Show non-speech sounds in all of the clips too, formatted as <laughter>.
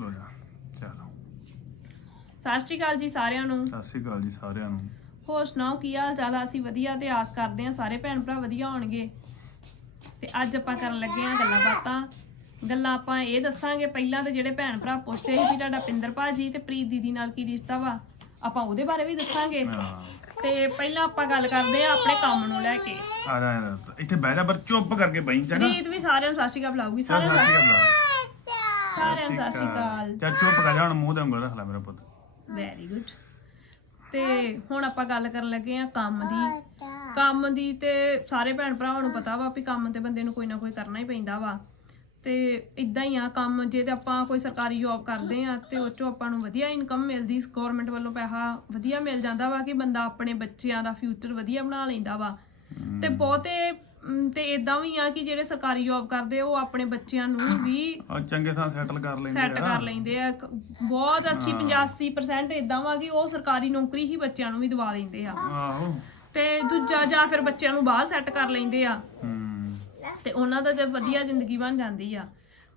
ਖਲੋ ਜਾ ਚਲੋ ਸਤਿ ਸ਼੍ਰੀ ਅਕਾਲ ਜੀ ਸਾਰਿਆਂ ਨੂੰ। ਸਤਿ ਸ਼੍ਰੀ ਅਕਾਲ ਜੀ ਸਾਰਿਆਂ ਨੂੰ। ਹੋਰ ਸੁਣਾਓ ਕੀ ਹਾਲ ਚਾਲ ਆ? ਅਸੀਂ ਵਧੀਆ ਤੇ ਆਸ ਕਰਦੇ ਆ ਸਾਰੇ ਭੈਣ ਭਰਾ ਵਧੀਆ ਹੋਣਗੇ। ਤੇ ਅੱਜ ਆਪਾਂ ਕਰਨ ਲੱਗੇ ਆ ਗੱਲਾਂ ਬਾਤਾਂ। ਗੱਲਾਂ ਆਪਾਂ ਇਹ ਦੱਸਾਂਗੇ ਪਹਿਲਾਂ ਤੇ ਜਿਹੜੇ ਭੈਣ ਭਰਾ ਪੁੱਛਦੇ ਸੀ ਵੀ ਤੁਹਾਡਾ ਪਿੰਦਰ ਭਾਜੀ ਤੇ ਪ੍ਰੀਤ ਦੀਦੀ ਨਾਲ ਕੀ ਰਿਸ਼ਤਾ ਵਾ ਆਪਾਂ ਉਹਦੇ ਬਾਰੇ ਵੀ ਦੱਸਾਂਗੇ। ਹਾਂ। ਤੇ ਪਹਿਲਾਂ ਆਪਾਂ ਗੱਲ ਕਰਦੇ ਆ ਆਪਣੇ ਕੰਮ ਨੂੰ ਲੈ ਕੇ। ਆ ਜਾ ਯਾਰ, ਇੱਥੇ ਬਹਿ ਜਾ ਪਰ ਚੁੱਪ ਕਰਕੇ ਬਈ ਚੰਗਾ ਪ੍ਰੀਤ ਵੀ ਸਾਰਿਆਂ ਨੂੰ ਸਤਿ ਸ਼੍ਰੀ ਅਕਾਲ ਸਾਰਿਆਂ ਨੂੰ। ਅਕਾਲ ਸਾਰਿਆਂ ਨੂੰ ਸਤਿ ਸ਼੍ਰੀ ਅਕਾਲ। ਚੱਲ ਚੁੱਪ ਕਰ ਜਾ ਹੁਣ ਮੂੰਹ ਤੇ ਉਂਗਲ ਰੱਖ ਲੈ ਮੇਰਾ ਪੁੱਤ। ਵੈਰੀ ਗੁੱਡ ਤੇ ਹੁਣ ਆਪਾਂ ਗੱਲ ਕਰਨ ਲੱਗੇ ਆ ਕੰਮ ਦੀ। ਕੰਮ ਦੀ ਤੇ ਸਾਰੇ ਭੈਣ ਭਰਾਵਾਂ ਨੂੰ ਪਤਾ ਵਾ ਵੀ ਕੰਮ ਤੇ ਬੰਦੇ ਨੂੰ ਕੋਈ ਨਾ ਕੋਈ ਕਰਨਾ ਹੀ ਪੈਂਦਾ ਵਾ। ਤੇ ਇਦਾਂ ਹੀ ਆ ਕੰਮ ਜੇ ਤੇ ਆਪਾਂ ਕੋਈ ਸਰਕਾਰੀ ਜੌਬ ਕਰਦੇ ਆ ਤੇ ਉਹ ਚੋਂ ਆਪਾਂ ਨੂੰ ਵਧੀਆ ਇਨਕਮ ਮਿਲਦੀ। ਗਵਰਨਮੈਂਟ ਵੱਲੋਂ ਪੈਸਾ ਵਧੀਆ ਮਿਲ ਜਾਂਦਾ ਵਾ ਕਿ ਬੰਦਾ ਆਪਣੇ ਬੱਚਿਆਂ ਦਾ ਫਿਊਚਰ ਵਧੀਆ ਬਣਾ ਲੈਂਦਾ ਵਾ। ਤੇ ਬਹੁਤੇ ਅਮ, ਤੇ ਇਦਾਂ ਵੀ ਆ ਕਿ ਜਿਹੜੇ ਸਰਕਾਰੀ ਜੌਬ ਕਰਦੇ ਉਹ ਆਪਣੇ ਬੱਚਿਆਂ ਨੂੰ ਵੀ ਆ ਚੰਗੇ ਥਾਂ ਸੈਟਲ ਕਰ ਲੈਂਦੇ ਸੈੱਟ ਕਰ ਲੈਂਦੇ ਆ। ਕ- ਬਹੁਤ 80 85% percent ਇਦਾਂ ਵਾ ਕਿ ਉਹ ਸਰਕਾਰੀ ਨੌਕਰੀ ਹੀ ਬੱਚਿਆਂ ਨੂੰ ਵੀ ਦਿਵਾ ਲੈਂਦੇ ਆ। ਆਹੋ। ਤੇ ਦੂਜਾ ਜਾਂ ਫਿਰ ਬੱਚਿਆਂ ਨੂੰ ਬਾਹਰ ਸੈੱਟ ਕਰ ਲੈਂਦੇ ਆ। ਹੂੰ। ਤੇ ਉਹਨਾਂ ਦਾ ਤੇ ਵਧੀਆ ਜ਼ਿੰਦਗੀ ਬਣ ਜਾਂਦੀ ਆ।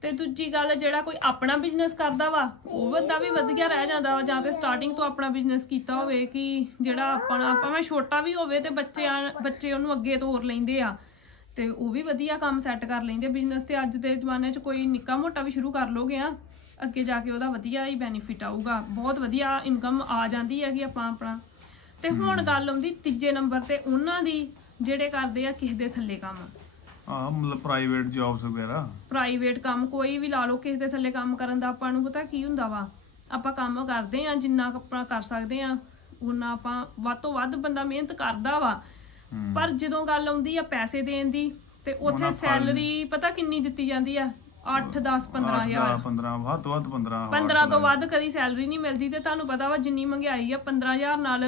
ਤੇ ਦੂਜੀ ਗੱਲ ਜਿਹੜਾ ਕੋਈ ਆਪਣਾ ਬਿਜ਼ਨਸ ਕਰਦਾ ਵਾ ਉਹ ਬੰਦਾ ਵੀ ਵਧੀਆ ਰਹਿ ਜਾਂਦਾ ਵਾ ਜਾਂ ਤੇ ਸਟਾਰਟਿੰਗ ਤੋਂ ਆਪਣਾ ਬਿਜ਼ਨਸ ਕੀਤਾ ਹੋਵੇ ਕਿ ਜਿਹੜਾ ਆਪਣਾ ਆਪਾਂ ਮੈਂ ਛੋਟਾ ਵੀ ਹੋਵੇ ਤੇ ਬੱਚਿਆਂ ਬੱਚੇ ਉਹਨੂੰ ਅੱਗੇ ਤੋਰ ਲੈਂਦੇ ਆ। ਤੇ ਉਹ ਵੀ ਵਧੀਆ ਕੰਮ ਸੈੱਟ ਕਰ ਲੈਂਦੇ ਬਿਜ਼ਨਸ ਤੇ ਅੱਜ ਦੇ ਜ਼ਮਾਨੇ 'ਚ ਕੋਈ ਨਿੱਕਾ ਮੋਟਾ ਵੀ ਸ਼ੁਰੂ ਕਰ ਲੋਗੇ ਆ ਅੱਗੇ ਜਾ ਕੇ ਉਹਦਾ ਵਧੀਆ ਹੀ ਬੈਨੀਫਿਟ ਆਊਗਾ। ਬਹੁਤ ਵਧੀਆ ਇਨਕਮ ਆ ਜਾਂਦੀ ਹੈਗੀ ਆਪਾਂ ਆਪਣਾ। ਤੇ ਹੁਣ ਗੱਲ ਆਉਂਦੀ ਤੀਜੇ ਨੰਬਰ ਤੇ ਉਹਨਾਂ ਦੀ ਜਿਹੜੇ ਕਰਦੇ ਆ ਕਿਸੇ ਦੇ ਥੱਲੇ ਕੰਮ। ਆਹ ਮਤਲਬ ਪ੍ਰਾਈਵੇਟ ਜੌਬਸ ਵਗੈਰਾ। ਪ੍ਰਾਈਵੇਟ ਕੰਮ ਕੋਈ ਵੀ ਲਾ ਲਓ ਕਿਸੇ ਦੇ ਥੱਲੇ ਕੰਮ ਕਰਨ ਦਾ ਆਪਾਂ ਨੂੰ ਪਤਾ ਕੀ ਹੁੰਦਾ ਵਾ? ਆਪਾਂ ਕੰਮ ਕਰਦੇ ਆ ਜਿੰਨਾ ਕੁ ਆਪਣਾ ਕਰ ਸਕਦੇ ਆ ਉਹਨਾਂ ਆਪਾਂ ਵੱਧ ਤੋਂ ਵੱਧ ਬੰਦਾ ਮਿਹਨਤ ਕਰਦਾ ਵਾ। ਹੂੰ। ਪਰ ਜਦੋਂ ਗੱਲ ਆਉਂਦੀ ਆ ਪੈਸੇ ਦੇਣ ਦੀ ਤੇ ਉੱਥੇ ਸੈਲਰੀ ਪਤਾ ਕਿੰਨੀ ਦਿੱਤੀ ਜਾਂਦੀ ਆ? 8 10 15000 15 ਵੱਧ ਵੱਧ 15 15 ਤੋਂ ਵੱਧ ਕਦੀ ਸੈਲਰੀ ਨਹੀਂ ਮਿਲਦੀ ਤੇ ਤੁਹਾਨੂੰ ਪਤਾ ਵਾ ਜਿੰਨੀ ਮਹਿੰਗਾਈ ਆ 15000 ਨਾਲ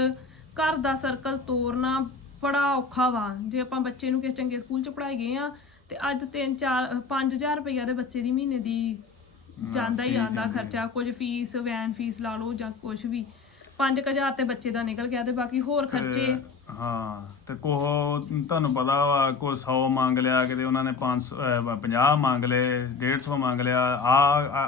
ਘਰ ਦਾ ਸਰਕਲ ਤੋਰਨਾ ਬੜਾ ਔਖਾ ਵਾ। ਜੇ ਆਪਾਂ ਬੱਚੇ ਨੂੰ ਕਿਸੇ ਚੰਗੇ ਸਕੂਲ ਚ ਪੜਾਈ ਗਏ ਆ ਤੇ ਅੱਜ 3 4 5000 ਰੁਪਈਆ ਦੇ ਬੱਚੇ ਦੀ ਮਹੀਨੇ ਦੀ ਜਾਂਦਾ ਹੀ ਆਂਦਾ ਖਰਚਾ ਕੁਝ ਫੀਸ ਵੈਨ ਫੀਸ ਲਾ ਲਓ ਜਾਂ ਕੁਝ ਵੀ। 5000 ਤੇ ਬੱਚੇ ਦਾ ਨਿਕਲ ਗਿਆ ਤੇ ਬਾਕੀ ਹੋਰ ਖਰਚੇ ਹਾਂ ਤੇ ਕੋਹ ਤੁਹਾਨੂੰ ਪਤਾ ਵਾ ਕੋਈ 100 ਮੰਗ ਲਿਆ ਕਿਤੇ ਉਹਨਾਂ ਨੇ 500 50 ਮੰਗ ਲਏ 150 ਮੰਗ ਲਿਆ ਆ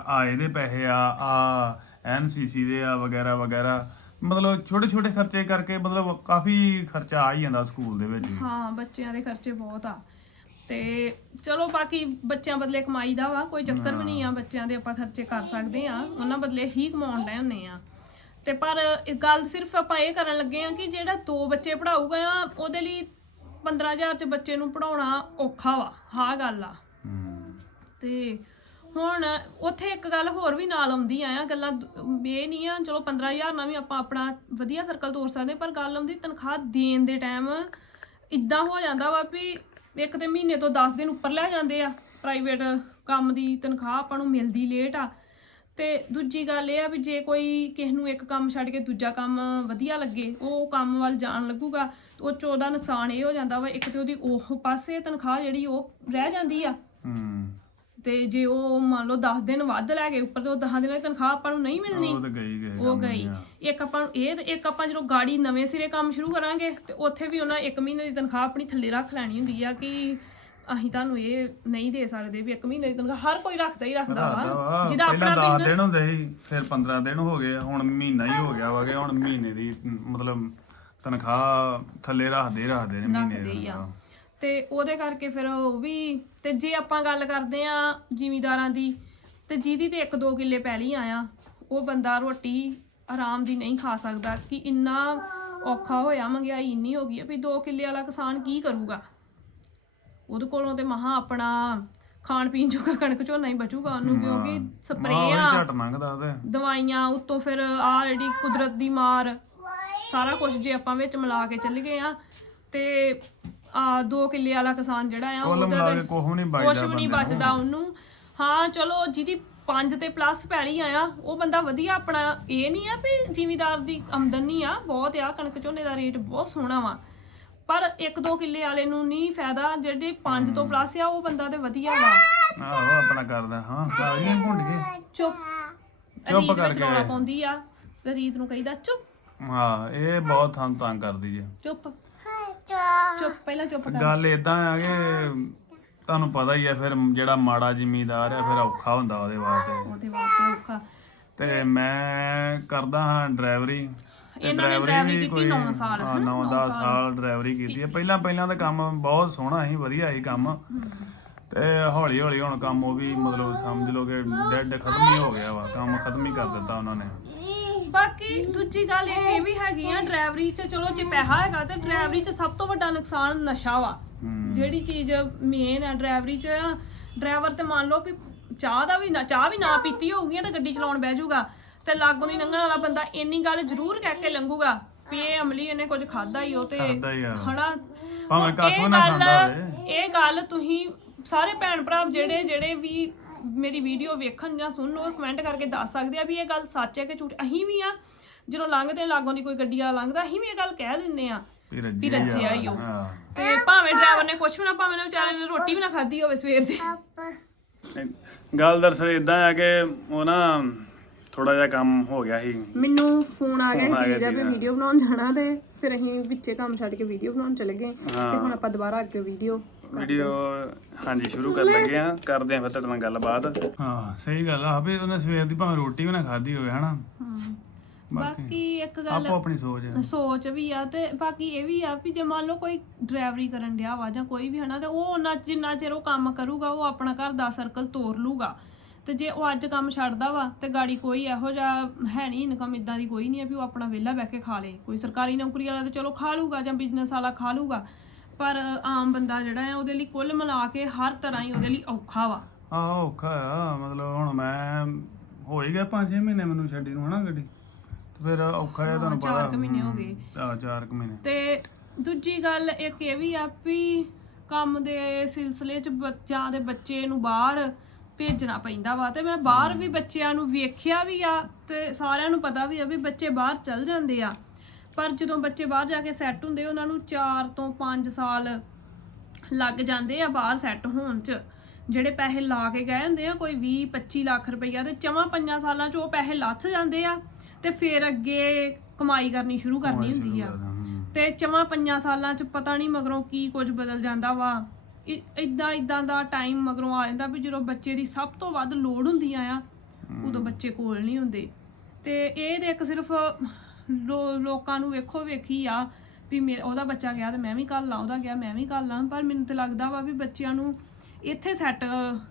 ਆ- ਇਹਦੇ ਪੈਸੇ ਆ ਆ ਐਨਸੀਸੀ ਦੇ ਆ ਵਗੈਰਾ ਵਗੈਰਾ। ਮਤਲਬ ਛੋਟੇ ਛੋਟੇ ਖਰਚੇ ਕਰਕੇ ਮਤਲਬ ਕਾਫੀ ਖਰਚਾ ਆ ਹੀ ਜਾਂਦਾ ਸਕੂਲ ਦੇ ਵਿੱਚ। ਹਾਂ ਬੱਚਿਆਂ ਦੇ ਖਰਚੇ ਬਹੁਤ ਆ। ਤੇ ਚਲੋ ਬਾਕੀ ਬੱਚਿਆਂ ਬਦਲੇ ਕਮਾਈ ਦਾ ਵਾ ਕੋਈ ਚੱਕਰ ਵੀ ਨਹੀਂ ਆ ਬੱਚਿਆਂ ਦੇ ਆਪਾਂ ਖਰਚੇ ਕਰ ਸਕਦੇ ਆ। ਉਹਨਾਂ ਬਦਲੇ ਹੀ ਕਮਾਉਣ ਲੈ ਹੁੰਨੇ ਆ। ਤੇ ਪਰ ਇਹ ਗੱਲ ਸਿਰਫ ਆਪਾਂ ਇਹ ਕਰਨ ਲੱਗੇ ਆ ਕਿ ਜਿਹੜਾ ਦੋ ਬੱਚੇ ਪੜਾਊਗਾ ਆ, ਉਹਦੇ ਲਈ 15000 ਚ ਬੱਚੇ ਨੂੰ ਪੜਾਉਣਾ ਔਖਾ ਵਾ ਹਾਂ ਗੱਲ ਆ। ਹੂੰ ਤੇ ਹੁਣ ਉੱਥੇ ਇੱਕ ਗੱਲ ਹੋਰ ਵੀ ਨਾਲ ਆਉਂਦੀ ਆ, ਗੱਲਾਂ ਇਹ ਨਹੀਂ ਆ, ਚਲੋ 15000 ਨਾਲ ਵੀ ਆਪਾਂ ਆਪਣਾ ਵਧੀਆ ਸਰਕਲ ਤੋਰ ਸਕਦੇ ਪਰ ਗੱਲ ਆਉਂਦੀ ਤਨਖਾਹ ਦੇਣ ਦੇ ਟਾਈਮ ਇਦਾਂ ਹੋ ਜਾਂਦਾ ਵਾ ਵੀ ਇੱਕ ਤੇ ਮਹੀਨੇ ਤੋਂ 10 ਦਿਨ ਉੱਪਰ ਲੈ ਜਾਂਦੇ ਆ ਪ੍ਰਾਈਵੇਟ ਕੰਮ ਦੀ ਤਨਖਾਹ ਆਪਾਂ ਨੂੰ ਮਿਲਦੀ ਲੇਟ ਆ। ਤੇ ਦੂਜੀ ਗੱਲ ਇਹ ਆ ਵੀ ਜੇ ਕੋਈ ਕਿਸ ਨੂੰ ਇੱਕ ਕੰਮ ਛੱਡ ਕੇ ਦੂਜਾ ਕੰਮ ਵਧੀਆ ਲੱਗੇ ਉਹ ਕੰਮ ਵੱਲ ਜਾਣ ਲੱਗੂਗਾ ਤੇ ਉਹ 'ਚ ਉਹਦਾ ਨੁਕਸਾਨ ਇਹ ਹੋ ਜਾਂਦਾ ਵਾ ਇੱਕ ਤੇ ਉਹਦੀ ਉਹ ਪਾਸੇ ਤਨਖਾਹ ਜਿਹੜੀ ਉਹ ਰਹਿ ਜਾਂਦੀ ਆ। ਹੂੰ। ਤੇ ਜੇ ਉਹ ਮੰਨ ਲਓ 10 ਦਿਨ ਵੱਧ ਲੈ ਗਏ ਉੱਪਰ ਤੇ ਉਹ 10 ਦਿਨਾਂ ਦੀ ਤਨਖਾਹ ਆਪਾਂ ਨੂੰ ਨਹੀਂ ਮਿਲਣੀ। ਉਹ ਤਾਂ ਗਈ ਉਹ ਗਈ। ਇੱਕ ਆਪਾਂ ਨੂੰ ਇਹ ਇੱਕ ਆਪਾਂ ਜਦੋਂ ਗਾੜੀ ਨਵੇਂ ਸਿਰੇ ਕੰਮ ਸ਼ੁਰੂ ਕਰਾਂਗੇ ਤੇ ਉੱਥੇ ਵੀ ਉਹਨਾਂ ਇੱਕ ਮਹੀਨੇ ਦੀ ਤਨਖਾਹ ਆਪਣੀ ਥੱਲੇ ਰੱਖ ਲੈਣੀ ਹੁੰਦੀ ਆ ਕਿ ਅਸੀਂ ਤੁਹਾਨੂੰ ਇਹ ਨਹੀਂ ਦੇ ਸਕਦੇ ਵੀ ਇੱਕ ਮਹੀਨੇ ਦੀ ਤਨਖਾਹ ਹਰ ਕੋਈ ਰੱਖਦਾ ਹੀ ਰੱਖਦਾ ਵਾ। ਜਿਹਦਾ ਪਹਿਲਾਂ ਆਪਣਾ 10 ਬਿਜ਼ਨਸ ਦਿਨ ਹੁੰਦੇ ਸੀ ਫਿਰ 15 ਦਿਨ ਹੋ ਗਏ ਹੁਣ ਮਹੀਨਾ ਹੀ ਹੋ ਗਿਆ ਵਾਗੇ ਹੁਣ ਮਹੀਨੇ ਦੀ ਮਤਲਬ ਤਨਖਾਹ ਥੱਲੇ ਰੱਖਦੇ ਰੱਖਦੇ ਨੇ ਮਹੀਨੇ ਦੀ ਹੀ ਆ। ਤਨਖਾਹ। ਤੇ ਉਹਦੇ ਕਰਕੇ ਫਿਰ ਉਹ ਵੀ ਤੇ ਜੇ ਆਪਾਂ ਗੱਲ ਕਰਦੇ ਆ ਜ਼ਿਮੀਦਾਰਾਂ ਦੀ ਤੇ ਜਿਹਦੀ ਤੇ 1-2 ਕਿੱਲੇ ਪੈਲੀ ਆਇਆ ਉਹ ਬੰਦਾ ਰੋਟੀ ਆਰਾਮ ਦੀ ਨਹੀਂ ਖਾ ਸਕਦਾ ਕਿ ਇੰਨਾ ਔਖਾ ਹੋਇਆ ਮਹਿੰਗਾਈ ਇੰਨੀ ਹੋ ਗਈ ਆ ਵੀ 2 ਕਿੱਲੇ ਵਾਲਾ ਕਿਸਾਨ ਕੀ ਕਰੂਗਾ? ਉਹਦੇ ਕੋਲੋਂ ਤੇ ਮਹਾ ਆਪਣਾ ਖਾਣ ਪੀਣ ਜੋਗਾ ਕਣਕ ਝੋਨਾ ਹੀ ਬਚੂਗਾ ਉਹਨੂੰ ਕਿਉਂਕਿ ਉਹੀ ਸਪਰੇਆਂ ਝਟ ਮੰਗਦਾ ਤੇ ਦਵਾਈਆਂ ਉੱਤੋਂ ਫਿਰ ਆ ਜਿਹੜੀ ਕੁਦਰਤ ਦੀ ਮਾਰ ਸਾਰਾ ਕੁਝ ਜੇ ਆਪਾਂ ਵਿੱਚ ਮਿਲਾ ਕੇ ਚੱਲ ਗਏ ਆ ਤੇ ਆ 2 ਕਿੱਲੇ ਵਾਲਾ ਕਿਸਾਨ ਜਿਹੜਾ ਆ ਕੁੱਲ ਉਹਦਾ ਮਿਲਾ ਤੇ ਕੇ ਕੁਛ ਨਹੀਂ ਕੁਝ ਬਚਦਾ ਵੀ ਨਹੀਂ ਬਚਦਾ ਉਹਨੂੰ। ਹਾਂ ਚਲੋ ਜਿਹਦੀ 5 ਤੇ ਪਲੱਸ ਪੈਲੀ ਆਇਆ ਉਹ ਬੰਦਾ ਵਧੀਆ ਆਪਣਾ ਇਹ ਨਹੀਂ ਆ ਵੀ ਜ਼ਿਮੀਦਾਰ ਦੀ ਆਮਦਨੀ ਆ ਬਹੁਤ ਆ ਕਣਕ ਝੋਨੇ ਦਾ ਰੇਟ ਬਹੁਤ ਸੋਹਣਾ ਵਾ। ਪਰ 1-2 ਕਿੱਲੇ ਵਾਲੇ ਨੂੰ ਨਹੀਂ ਫਾਇਦਾ ਜਿਹੜੇ 5 ਤੋਂ ਪਲੱਸ ਆ ਉਹ ਬੰਦਾ ਤੇ ਵਧੀਆ ਵਾ। ਆਹੋ ਆਪਣਾ ਕਰਦਾ ਹਾਂ ਨਹੀਂ ਭੁੰਡ ਗਏ ਚੁੱਪ। ਚੁੱਪ ਕਰਕੇ। ਰੌਲਾ ਪਾਉਂਦੀ ਆ ਤੇ ਰੀਤ ਨੂੰ ਕਹੀਦਾ ਚੁੱਪ। ਹਾਂ ਇਹ ਬਹੁਤ ਥਾਂ ਤੰਗ ਕਰਦੀ ਜੇ। ਚੁੱਪ। ਚੁੱਪ। ਪਹਿਲਾਂ ਚੁੱਪ ਕਰ। ਗੱਲ ਇਦਾਂ ਆ ਕਿ ਤੁਹਾਨੂੰ ਪਤਾ ਹੀ ਆ ਫਿਰ ਜਿਹੜਾ ਮਾੜਾ ਜ਼ਿਮੀਦਾਰ ਆ ਫਿਰ ਔਖਾ ਹੁੰਦਾ ਉਹਦੇ ਵਾਸਤੇ। ਉਹਦੇ ਵਾਸਤੇ ਔਖਾ। ਤੇ ਮੈਂ ਕਰਦਾ ਹਾਂ ਡਰਾਈਵਰੀ। ਇਹਨਾਂ ਨੇ ਡਰਾਈਵਰੀ ਕੀਤੀ ਕੋਈ ਨੌਂ ਸਾਲ, ਹਾਂ, ਹਨਾ? ਨੌਂ ਨੌਂ ਦਸ ਸਾਲ। ਸਾਲ ਡਰਾਈਵਰੀ ਕੀਤੀ ਹੈ ਪਹਿਲਾਂ ਪਹਿਲਾਂ ਤਾਂ ਕੰਮ ਬਹੁਤ ਸੋਹਣਾ ਸੀ ਵਧੀਆ ਸੀ ਕੰਮ ਤੇ ਹੌਲੀ ਹੌਲੀ ਹੁਣ ਕੰਮ ਉਹ ਵੀ ਮਤਲਬ ਸਮਝ ਲਓ ਕਿ ਡੈਡ ਖਤਮ ਹੀ ਹੋ ਗਿਆ ਵਾ ਕੰਮ ਖਤਮ ਹੀ ਕਰ ਦਿੱਤਾ ਉਹਨਾਂ ਨੇ ਬਾਕੀ ਦੂਜੀ ਗੱਲ ਇਹ ਵੀ ਹੈਗੀ ਆ ਡਰਾਈਵਰੀ 'ਚ ਚਲੋ ਜੇ ਪੈਸਾ ਹੈਗਾ ਤੇ ਡਰਾਈਵਰੀ 'ਚ ਸਭ ਤੋਂ ਵੱਡਾ ਨੁਕਸਾਨ ਨਸ਼ਾ ਵਾ। ਜਿਹੜੀ ਚੀਜ਼ ਮੇਨ ਆ ਡਰਾਈਵਰੀ 'ਚ ਡਰਾਈਵਰ ਤੇ ਮੰਨ ਲਓ ਵੀ ਚਾਹ ਦਾ ਵੀ ਨਾ ਚਾਹ ਵੀ ਨਾ ਪੀਤੀ ਹੋਊਗੀ ਤਾਂ ਗੱਡੀ ਚਲਾਉਣ ਬਹਿ ਜਾਊਗਾ ਤੇ ਲਾਗੋਂ ਦੀ ਲੰਘਣ ਵਾਲਾ ਬੰਦਾ ਇੰਨੀ ਗੱਲ ਜ਼ਰੂਰ ਕਹਿ ਕੇ ਲੰਘੂਗਾ ਵੀ ਇਹ ਅਮਲੀ ਇਹਨੇ ਕੁਝ ਖਾਦਾ ਹੀ ਉਹ ਤੇ ਖਾਧਾ ਹੀ ਆ। ਹਨਾ ਭਾਵੇਂ ਹੁਣ ਕੱਖ ਇਹ ਵੀ ਨਾ ਗੱਲ- ਖਾਂਦਾ ਹੋਵੇ। ਇਹ ਗੱਲ ਤੁਸੀਂ ਸਾਰੇ ਭੈਣ ਭਰਾ ਜਿਹੜੇ ਜਿਹੜੇ ਵੀ ਮੇਰੀ ਵੀਡੀਓ ਵੇਖਣ ਜਾਂ ਸੁਣਨ ਉਹ ਕਮੈਂਟ ਕਰਕੇ ਦੱਸ ਸਕਦੇ ਆ ਵੀ ਇਹ ਗੱਲ ਸੱਚ ਹੈ ਕਿ ਝੂਠ ਅਸੀਂ ਵੀ ਆ ਜਦੋਂ ਲੰਘਦੇ ਲਾਗੋਂ ਦੀ ਕੋਈ ਗੱਡੀ ਵਾਲਾ ਲੰਘਦਾ ਅਸੀਂ ਵੀ ਇਹ ਗੱਲ ਕਹਿ ਦਿੰਨੇ ਆ ਵੀ ਵੀ ਰੱਜੀ ਰੱਜਿਆ ਹੀ ਉਹ। ਹਾਂ ਤੇ ਭਾਵੇਂ ਡਰਾਈਵਰ ਨੇ ਕੁਛ ਵੀ ਨਾ ਭਾਵੇਂ ਨਾ ਵਿਚਾਰੇ ਨੇ ਰੋਟੀ ਵੀ ਨਾ ਖਾਧੀ ਹੋਵੇ ਸਵੇਰ ਦੀ ਗੱਲ ਦਰਸਲ ਇਦਾਂ ਆ ਕਿ ਉਹ ਨਾ ਥੋੜਾ ਜਿਹਾ ਕੰਮ ਹੋ ਗਿਆ ਸੀ। ਮੈਨੂੰ ਫੋਨ ਆ ਗਿਆ ਸੀ ਵੀ ਨਾ। ਵੀਡੀਓ ਬਣਾਉਣ ਜਾਣਾ ਤੇ ਫਿਰ ਅਸੀਂ ਵਿੱਚੇ ਕੰਮ ਛੱਡ ਕੇ ਵੀਡੀਓ ਬਣਾਉਣ ਚਲੇ ਗਏ ਤੇ। ਹੁਣ ਆਪਾਂ ਦੁਬਾਰਾ ਅੱਗੇ ਵੀਡੀਓ ਵੀਡੀਓ ਹਾਂਜੀ ਸ਼ੁਰੂ ਕਰਨ ਲੱਗੇ ਆ ਕਰਦੇ ਆ ਫਿਰ ਤੁਹਾਡੇ ਨਾਲ ਗੱਲਬਾਤ। ਹਾਂ ਸਹੀ ਗੱਲ ਆ। ਵੀ ਉਹਨੇ ਸਵੇਰ ਦੀ ਭਾਵੇਂ ਰੋਟੀ ਵੀ ਨਾ ਖਾਧੀ ਹੋਵੇ ਹਨਾ? ਬਾਕੀ ਇੱਕ ਗੱਲ ਆਪੋ ਆਪਣੀ ਸੋਚ ਹੈ ਸੋਚ ਵੀ ਆ ਤੇ ਬਾਕੀ ਇਹ ਵੀ ਆ ਵੀ ਜੇ ਮੰਨ ਲਓ ਕੋਈ ਡਰਾਈਵਰੀ ਕਰਨ ਡਿਆ ਵਾ ਜਾਂ ਕੋਈ ਵੀ ਹਨਾ ਤੇ ਉਹ ਉਹਨਾਂ ਜਿੰਨਾ ਚਿਰ ਉਹ ਕੰਮ ਕਰੂਗਾ ਉਹ ਆਪਣਾ ਘਰ ਦਾ ਸਰਕਲ ਤੋਰ ਲੂਗਾ। ਤੇ ਜੇ ਉਹ ਅੱਜ ਕੰਮ ਛੱਡਦਾ ਵਾ ਤੇ ਗਾੜੀ ਕੋਈ ਇਹੋ ਜਿਹਾ ਹੈ ਨਹੀਂ ਇਨਕਮ ਇਦਾਂ ਦੀ ਕੋਈ ਨਹੀਂ ਆ ਵੀ ਉਹ ਆਪਣਾ ਵਿਹਲਾ ਬਹਿ ਕੇ ਖਾ ਲੇ। ਕੋਈ ਸਰਕਾਰੀ ਨੌਕਰੀ ਵਾਲਾ ਤੇ ਚਲੋ ਖਾ ਲੂਗਾ ਜਾਂ ਬਿਜ਼ਨਸ ਵਾਲਾ ਖਾ ਲੂਗਾ ਪਰ ਆਮ ਬੰਦਾ ਜਿਹੜਾ ਹੈ ਉਹਦੇ ਲਈ ਕੁੱਲ ਮਿਲਾ ਕੇ ਹਰ ਤਰ੍ਹਾਂ ਹੀ ਉਹਦੇ ਲਈ ਔਖਾ ਵਾ। ਆਹੋ ਔਖਾ ਆ। ਮਤਲਬ ਹੁਣ ਮੈਂ ਹੋ ਹੀ ਗਿਆ 5-6 ਮਹੀਨੇ ਮੈਨੂੰ ਛੱਡੀ ਨੂੰ ਹਨਾ ਗੱਡੀ। ਤੇ ਫਿਰ ਔਖਾ ਆ ਤੁਹਾਨੂੰ ਪਤਾ ਚਾਰ ਕੁ ਮਹੀਨੇ ਹੋ ਗਏ। ਆ 4 ਕੁ ਮਹੀਨੇ। ਤੇ ਦੂਜੀ ਗੱਲ ਇੱਕ ਇਹ ਵੀ ਆ ਵੀ ਕੰਮ ਦੇ ਸਿਲਸਿਲੇ 'ਚ ਬੱਚਿਆਂ ਦੇ ਬੱਚੇ ਨੂੰ ਬਾਹਰ ਭੇਜਣਾ ਪੈਂਦਾ ਵਾ ਤੇ ਮੈਂ ਬਾਹਰ ਵੀ ਬੱਚਿਆਂ ਨੂੰ ਵੇਖਿਆ ਵੀ ਆ ਤੇ ਸਾਰਿਆਂ ਨੂੰ ਪਤਾ ਵੀ ਆ ਵੀ ਬੱਚੇ ਬਾਹਰ ਚਲ ਜਾਂਦੇ ਆ। ਪਰ ਜਦੋਂ ਬੱਚੇ ਬਾਹਰ ਜਾ ਕੇ ਸੈੱਟ ਹੁੰਦੇ ਉਹਨਾਂ ਨੂੰ 4 ਤੋਂ 5 ਸਾਲ ਲੱਗ ਜਾਂਦੇ ਆ ਬਾਹਰ ਸੈੱਟ ਹੋਣ 'ਚ। ਜਿਹੜੇ ਪੈਸੇ ਲਾ ਕੇ ਗਏ ਹੁੰਦੇ ਆ ਕੋਈ 20 25 ਲੱਖ ਰੁਪਈਆ ਤੇ ਚਵਾਂ ਪੰਜਾਂ ਸਾਲਾਂ 'ਚ ਉਹ ਪੈਸੇ ਲੱਥ ਜਾਂਦੇ ਆ ਤੇ ਫਿਰ ਅੱਗੇ ਕਮਾਈ ਕਰਨੀ ਸ਼ੁਰੂ ਕਰਨੀ ਹੁੰਦੀ ਆ। ਤੇ ਚਵਾਂ ਪੰਜਾਂ ਸਾਲਾਂ ਚ ਪਤਾ ਨਹੀਂ ਮਗਰੋਂ ਕੀ ਕੁਝ ਬਦਲ ਜਾਂਦਾ ਵਾ। ਇਦਾਂ ਇਦਾਂ ਦਾ ਟਾਈਮ ਮਗਰੋਂ ਆ ਜਾਂਦਾ ਵੀ ਜਦੋਂ ਬੱਚੇ ਦੀ ਸਭ ਤੋਂ ਵੱਧ ਲੋੜ ਹੁੰਦੀਆਂ ਆ ਉਦੋਂ ਬੱਚੇ ਕੋਲ ਨਹੀਂ ਹੁੰਦੇ। ਤੇ ਇਹ ਤੇ ਇੱਕ ਸਿਰਫ ਲੋਕਾਂ ਨੂੰ ਵੇਖੋ ਵੇਖੀ ਆ ਵੀ ਮੇਰਾ ਉਹਦਾ ਬੱਚਾ ਗਿਆ ਤੇ ਮੈਂ ਵੀ ਕੱਲ ਲਾਂ ਉਹਦਾ ਗਿਆ ਮੈਂ ਵੀ ਕੱਲ ਲਾਂ ਪਰ ਮੈਨੂੰ ਤੇ ਲੱਗਦਾ ਵਾ ਵੀ ਬੱਚਿਆਂ ਨੂੰ ਇੱਥੇ ਸੈੱਟ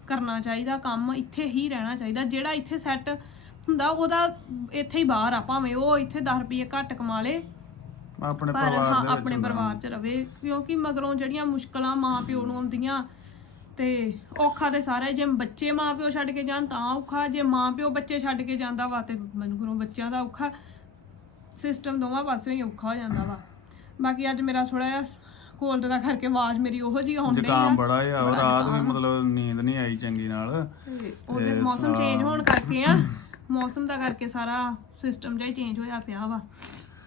ਕਰਨਾ ਚਾਹੀਦਾ ਕੰਮ ਇੱਥੇ ਹੀ ਰਹਿਣਾ ਚਾਹੀਦਾ। ਜਿਹੜਾ ਇੱਥੇ ਸੈੱਟ ਹੁੰਦਾ ਉਹਦਾ ਇੱਥੇ ਹੀ ਬਾਹਰ ਆ ਭਾਵੇਂ ਉਹ ਇੱਥੇ 10 ਰੁਪਏ ਘੱਟ ਕਮਾ ਲੇ ਆਪਣੇ ਪਰ ਪਰਿਵਾਰ ਹਾਂ ਦੇ ਵਿੱਚ ਆਪਣੇ। ਪਰਿਵਾਰ 'ਚ ਰਵੇ ਕਿਉਂਕਿ ਮਗਰੋਂ ਜਿਹੜੀਆਂ ਮੁਸ਼ਕਲਾਂ ਮਾਂ ਪਿਓ ਨੂੰ ਆਉਂਦੀਆਂ ਤੇ ਔਖਾ ਤੇ ਸਾਰੇ ਜੇ ਬੱਚੇ ਮਾਂ ਪਿਓ ਛੱਡ ਕੇ ਜਾਣ ਤਾਂ ਔਖਾ ਜੇ ਮਾਂ ਪਿਓ ਬੱਚੇ ਛੱਡ ਕੇ ਜਾਂਦਾ ਵਾ ਤੇ ਮਗਰੋਂ ਬੱਚਿਆਂ ਦਾ ਔਖਾ ਸਿਸਟਮ ਦੋਵਾਂ ਪਾਸਿਓਂ ਹੀ ਔਖਾ ਹੋ ਜਾਂਦਾ ਵਾ। ਬਾਕੀ ਅੱਜ ਮੇਰਾ ਥੋੜਾ ਜਿਹਾ ਕੋਲਡ ਦਾ ਕਰਕੇ ਆਵਾਜ਼ ਮੇਰੀ ਉਹੋ ਜੀ ਆਉਣ ਡਈ ਆ। ਜ਼ੁਕਾਮ ਬੜਾ ਆ ਉਹ ਰਾਤ ਵੀ ਮਤਲਬ ਨੀਂਦ ਨਹੀਂ ਆਈ ਚੰਗੀ ਨਾਲ। ਤੇ ਉਹਦੇ ਮੌਸਮ ਚੇਂਜ ਹੋਣ ਕਰਕੇ ਆ। ਮੌਸਮ ਦਾ ਕਰਕੇ ਸਾਰਾ ਸਿਸਟਮ ਜਿਹਾ ਚੇਂਜ ਹੋਇਆ ਪਿਆ ਵਾ।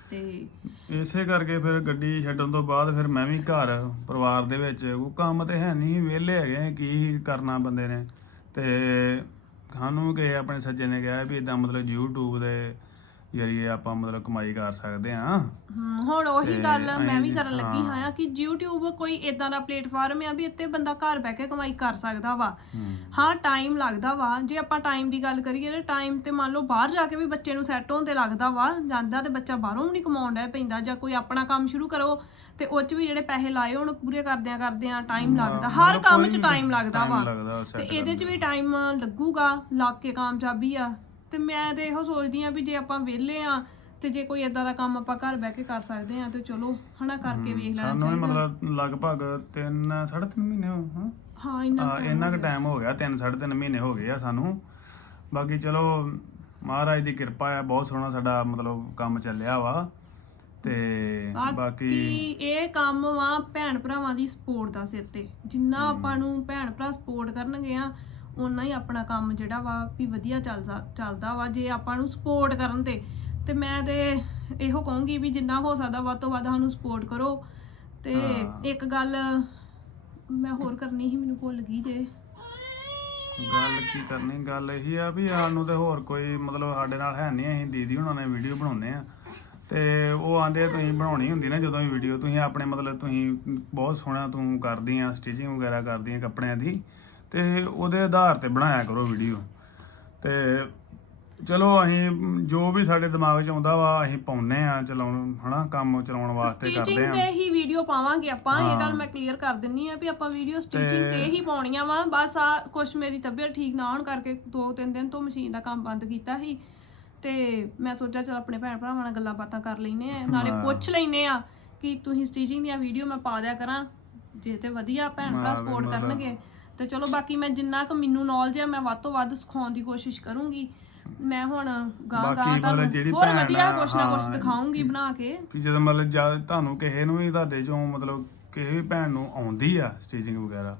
ਤੇ ਇਸੇ ਕਰਕੇ ਫਿਰ ਗੱਡੀ ਛੱਡਣ ਤੋਂ ਬਾਅਦ ਫਿਰ ਮੈਂ ਵੀ ਘਰ ਪਰਿਵਾਰ ਦੇ ਵਿੱਚ ਉਹ ਕੰਮ ਤੇ ਹੈ ਨਹੀਂ ਵਿਹਲੇ ਹੈਗੇ ਆ, ਕੀ ਕਰਨਾ ਬੰਦੇ ਨੇ। ਤੇ ਸਾਨੂੰ ਕਿ ਆਪਣੇ ਸੱਜੇ ਨੇ ਕਿਹਾ ਵੀ ਇਦਾਂ ਮਤਲਬ YouTube ਦੇ ਜਰੀਏ ਆਪਾਂ ਮਤਲਬ ਕਮਾਈ ਕਰ ਸਕਦੇ ਆ ਹਮ, ਹੁਣ ਉਹੀ ਗੱਲ ਮੈਂ ਵੀ ਕਰਨ ਲੱਗੀ ਹਾਂ। ਹਾਂ ਕਿ YouTube ਕੋਈ ਇਦਾਂ ਦਾ ਪਲੇਟਫਾਰਮ ਆ ਵੀ ਇੱਥੇ ਬੰਦਾ ਘਰ ਬਹਿ ਕੇ ਕਮਾਈ ਕਰ ਸਕਦਾ ਵਾ। ਹਾਂ। ਟਾਈਮ ਲੱਗਦਾ ਵਾ। ਜੇ ਆਪਾਂ ਟਾਈਮ ਦੀ ਗੱਲ ਕਰੀਏ ਤੇ ਟਾਈਮ ਤੇ ਮੰਨ ਲਓ ਬਾਹਰ ਜਾ ਕੇ ਵੀ ਬੱਚੇ ਨੂੰ ਸੈੱਟ ਹੋਣ ਤੇ ਲੱਗਦਾ ਵਾ ਜਾਂਦਾ ਤੇ ਬੱਚਾ ਬਾਹਰੋਂ ਵੀ ਨਹੀਂ ਕਮਾਉਣ ਡਿਆ ਪੈਂਦਾ ਜਾਂ ਕੋਈ ਆਪਣਾ ਕੰਮ ਸ਼ੁਰੂ ਕਰੋ ਤੇ ਉਹ 'ਚ ਵੀ ਜਿਹੜੇ ਪੈਸੇ ਲਾਏ ਹੋਣ ਪੂਰੇ ਕਰਦਿਆਂ ਕਰਦਿਆਂ ਟਾਈਮ ਲੱਗਦਾ। ਹਰ ਕੰਮ 'ਚ ਟਾਈਮ ਲੱਗਦਾ ਵਾ। ਲੱਗਦਾ ਤੇ ਇਹਦੇ 'ਚ ਵੀ ਟਾਈਮ ਲੱਗੂਗਾ ਲੱਗ ਕੇ ਕਾਮਯਾਬੀ ਆ। ਤੇ ਮੈਂ ਤੇ ਇਹੋ ਸੋਚਦੀ ਆ ਵੀ ਜੇ ਆਪਾਂ ਵਿਹਲੇ ਆ ਤੇ ਜੇ ਕੋਈ ਇਦਾਂ ਦਾ ਕੰਮ ਆਪਾਂ ਘਰ ਬਹਿ ਕੇ ਕਰ ਸਕਦੇ ਆ ਤੇ ਚਲੋ ਹਨਾ ਕਰਕੇ ਵੇਖ ਲੈਣਾ ਸਾਨੂੰ ਵੀ ਚਾਹੀਦਾ। ਮਤਲਬ ਲਗਭਗ 3 3.5 ਮਹੀਨੇ ਹੋ ਹਾਂ। ਹਾਂ ਇੰਨਾ ਆ ਇੰਨਾ ਕੁ ਟਾਈਮ ਹੋ ਗਿਆ 3 3.5 ਮਹੀਨੇ ਹੋ ਗਏ ਆ ਸਾਨੂੰ। ਬਾਕੀ ਚਲੋ ਮਹਾਰਾਜ ਦੀ ਕਿਰਪਾ ਆ ਬਹੁਤ ਸੋਹਣਾ ਸਾਡਾ ਮਤਲਬ ਕੰਮ ਚੱਲਿਆ ਵਾ। ਤੇ ਬਾਕੀ ਬਾਕੀ ਇਹ ਕੰਮ ਵਾ ਭੈਣ ਭਰਾਵਾਂ ਦੀ ਸਪੋਰਟ ਦਾ ਸਿਰ ਤੇ। ਜਿੰਨਾ ਆਪਾਂ ਨੂੰ ਭੈਣ ਭਰਾ ਸਪੋਰਟ ਕਰਨਗੇ ਆ ਉਨਾ ਹੀ ਆਪਣਾ ਕੰਮ ਜਿਹੜਾ ਵਾ ਵੀ ਵਧੀਆ ਚੱਲ ਸਕ- ਚੱਲਦਾ ਵਾ ਜੇ ਆਪਾਂ ਨੂੰ ਸਪੋਰਟ ਕਰਨ ਤੇ। ਤੇ ਮੈਂ ਤੇ ਇਹੋ ਕਹੂੰਗੀ ਵੀ ਜਿੰਨਾ ਹੋ ਸਕਦਾ ਵੱਧ ਤੋਂ ਵੱਧ ਸਾਨੂੰ ਸਪੋਰਟ ਕਰੋ। ਤੇ। ਇੱਕ ਗੱਲ ਮੈਂ ਹੋਰ ਕਰਨੀ ਸੀ ਮੈਨੂੰ ਭੁੱਲ ਗਈ ਜੇ। ਗੱਲ ਕੀ ਕਰਨੀ? ਗੱਲ ਇਹੀ ਆ ਵੀ ਸਾਨੂੰ ਤੇ ਹੋਰ ਕੋਈ ਮਤਲਬ ਸਾਡੇ ਨਾਲ ਹੈ ਨਹੀਂ ਅਸੀਂ ਦੀਦੀ ਹੁਣਾਂ ਨੇ ਵੀਡੀਓ ਬਣਾਉਂਦੇ ਆ। ਤੇ ਉਹ ਆਂਦੇ ਤੁਸੀਂ ਬਣਾਉਣੀ ਹੁੰਦੀ ਨਾ ਜਦੋਂ ਵੀ ਵੀਡੀਓ ਤੁਸੀਂ ਆਪਣੇ ਮਤਲਬ ਤੁਸੀਂ ਬਹੁਤ ਸੋਹਣਾ ਤੂੰ ਕਰਦੀ ਆ ਸਟਿਚਿੰਗ ਵਗੈਰਾ ਕਰਦੀ ਆ ਕੱਪੜਿਆਂ ਦੀ। ਤੇ ਉਹਦੇ ਆਧਾਰ ਤੇ ਬਣਾਇਆ ਕਰੋ ਵੀਡੀਓ ਤੇ ਚਲੋ ਅਸੀਂ ਜੋ ਵੀ ਸਾਡੇ ਦਿਮਾਗ 'ਚ ਆਉਂਦਾ ਵਾ ਅਸੀਂ ਪਾਉਨੇ ਆ ਚਲਾਉਣ ਹਨਾ ਕੰਮ ਚਲਾਉਣ ਵਾਸਤੇ ਕਰਦੇ ਸਟਿਚਿੰਗ ਆ ਤੇ ਹੀ ਵੀਡੀਓ ਪਾਵਾਂਗੇ ਆਪਾਂ ਇਹ। ਗੱਲ ਮੈਂ ਕਲੀਅਰ ਕਰ ਦਿੰਨੀ ਆ ਵੀ ਆਪਾਂ ਵੀਡੀਓ ਸਟਿਚਿੰਗ ਤੇ- ਹੀ ਪਾਉਣੀਆਂ ਵਾ ਬਸ ਆ ਕੁਛ ਮੇਰੀ ਤਬੀਅਤ ਠੀਕ ਨਾ ਹੋਣ ਕਰਕੇ ਦੋ ਤਿੰਨ ਦਿਨ ਤੋਂ ਮਸ਼ੀਨ ਦਾ ਕੰਮ ਬੰਦ ਕੀਤਾ ਸੀ। ਤੇ ਮੈਂ ਸੋਚਿਆ ਚਲ ਆਪਣੇ ਭੈਣ ਭਰਾਵਾਂ ਨਾਲ ਗੱਲਾਂ ਬਾਤਾਂ ਕਰ ਲੈਨੇ ਆ ਨਾਲੇ। ਪੁੱਛ ਲੈਨੇ ਆ ਕਿ ਤੁਸੀਂ ਸਟਿਚਿੰਗ ਦੀਆਂ ਵੀਡੀਓ ਮੈਂ ਪਾ ਦਿਆ ਕਰਾਂ ਜੇ ਤੇ ਵਧੀਆ ਭੈਣ ਭਰਾ ਸਪੋਰਟ ਕਰਨਗੇ। ਤੇ ਚਲੋ ਬਾਕੀ ਮੈਂ ਜਿੰਨਾ ਕੁ ਮੈਨੂੰ ਨੌਲੇਜ ਆ ਮੈਂ ਵੱਧ ਤੋਂ ਵੱਧ ਸਿਖਾਉਣ ਦੀ ਕੋਸ਼ਿਸ਼ ਕਰੂੰਗੀ। ਮੈਂ ਹੁਣ ਗਾਂ ਬਾਕੀ ਗਾਂ ਤੁਹਾਨੂੰ ਜਿਹੜੀ ਹੋਰ ਭੈਣ ਵਧੀਆ ਆ, ਕੁਛ ਨਾ ਕੁਛ ਹਾਂ। ਦਿਖਾਉਂਗੀ ਬਣਾ ਕੇ। ਵੀ ਜਦੋਂ ਮਤਲਬ ਜਦ ਤੁਹਾਨੂੰ ਕਿਸੇ ਨੂੰ ਵੀ ਤੁਹਾਡੇ ਚੋਂ ਮਤਲਬ ਕਿਸੇ ਵੀ ਭੈਣ ਨੂੰ ਆਉਂਦੀ ਆ ਸਟਿਚਿੰਗ ਵਗੈਰਾ